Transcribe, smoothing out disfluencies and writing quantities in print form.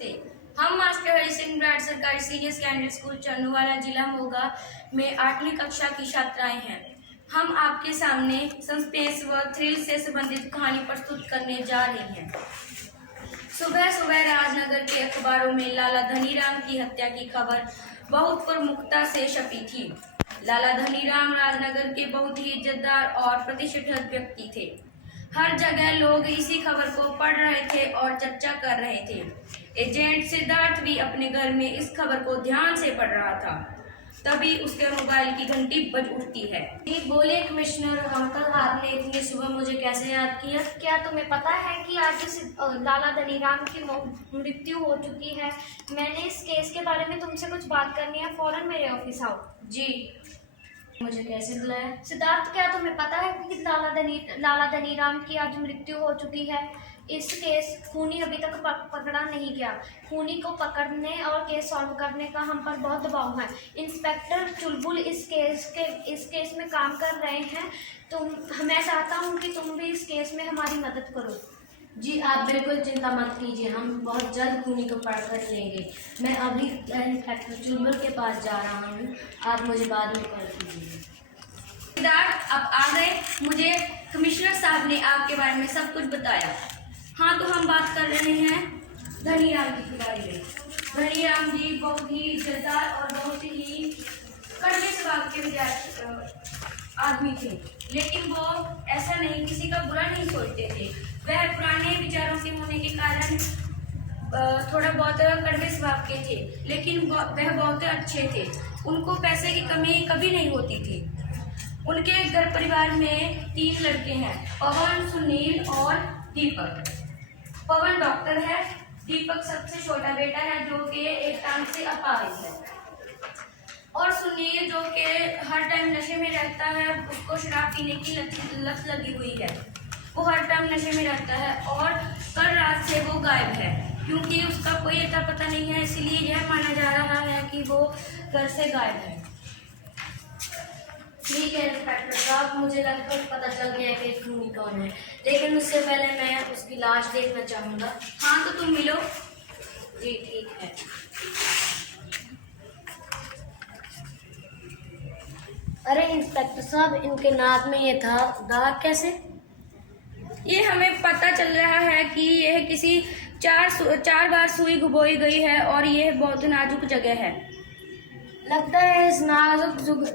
नमस्ते। हम master Hari Singh broad सरकारी सीनियर सेकेंडरी स्कूल चन्नूवाला जिला मोगा में 8वीं कक्षा की छात्राएं हैं। हम आपके सामने सस्पेंस व थ्रिल से संबंधित कहानी प्रस्तुत करने जा रही हैं। सुबह सुबह राजनगर के अखबारों में लाला धनीराम की हत्या की खबर बहुत प्रमुखता से छपी थी। लाला धनीराम राजनगर के बहुत ही इज्जतदार और प्रतिष्ठित व्यक्ति थे। हर जगह लोग इसी खबर को पढ़ रहे थे और चर्चा कर रहे थे। एजेंट सिद्धार्थ भी अपने घर में इस खबर को ध्यान से पढ़ रहा था। तभी उसके मोबाइल की घंटी बज उठती है। बोलिए कमिश्नर अंकल, आपने इतनी सुबह मुझे कैसे याद किया? क्या तुम्हें पता है कि आज लाला धनीराम की मृत्यु हो चुकी है? मैंने इस केस के बारे में तुमसे कुछ बात करनी है, फौरन मेरे ऑफिस आओ। जी। मुझे कैसे बुलाया? सिद्धार्थ, क्या तुम्हें पता है कि लाला धनीराम की आज मृत्यु हो चुकी है? इस केस खूनी अभी तक पकड़ा नहीं गया। खूनी को पकड़ने और केस सॉल्व करने का हम पर बहुत दबाव है। इंस्पेक्टर चुलबुल इस केस में काम कर रहे हैं। मैं चाहता हूं कि तुम भी इस केस में हमारी मदद करो। जी, आप बिल्कुल चिंता मत कीजिए, हम बहुत जल्द खूनी को पकड़ कर लेंगे। मैं अभी इंस्पेक्टर चुलबुल के पास जा रहा हूँ, आप मुझे बाद में कॉल कीजिए। सिद्धार्थ, आप आ गए। मुझे कमिश्नर साहब ने आपके बारे में सब कुछ बताया। हाँ, तो हम बात कर रहे हैं धनीराम जी के बारे में। धनीराम जी बहुत ही इज्जतदार और बहुत ही कड़वे स्वभाव के आदमी थे, लेकिन वो ऐसा नहीं, किसी का बुरा नहीं सोचते थे। वह पुराने विचारों के होने के कारण थोड़ा बहुत कड़वे स्वभाव के थे, लेकिन वह बहुत अच्छे थे। उनको पैसे की कमी कभी नहीं होती थी। उनके घर परिवार में 3 लड़के हैं, पवन, सुनील और दीपक। पवन डॉक्टर है, दीपक सबसे छोटा बेटा है जो कि एक टांग से अपाहिज है, और सुनील जो कि हर टाइम नशे में रहता है, उसको शराब पीने की लत लगी हुई है। वो हर टाइम नशे में रहता है और कल रात से वो गायब है, क्योंकि उसका कोई अता पता नहीं है। इसलिए यह माना जा रहा है कि वो घर से गायब है। ठीक है इंस्पेक्टर साहब, मुझे लगभग पता चल गया कि खूनी कौन है, लेकिन उससे पहले मैं उसकी लाश देखना चाहूँगा। हाँ, तो तुम मिलो। जी ठीक है। अरे इंस्पेक्टर साहब, इनके नाक में ये था दाग कैसे? ये हमें पता चल रहा है कि यह किसी 4 बार सुई घुबोई गई है और यह बहुत नाजुक जगह है। लगता है इस नाजुक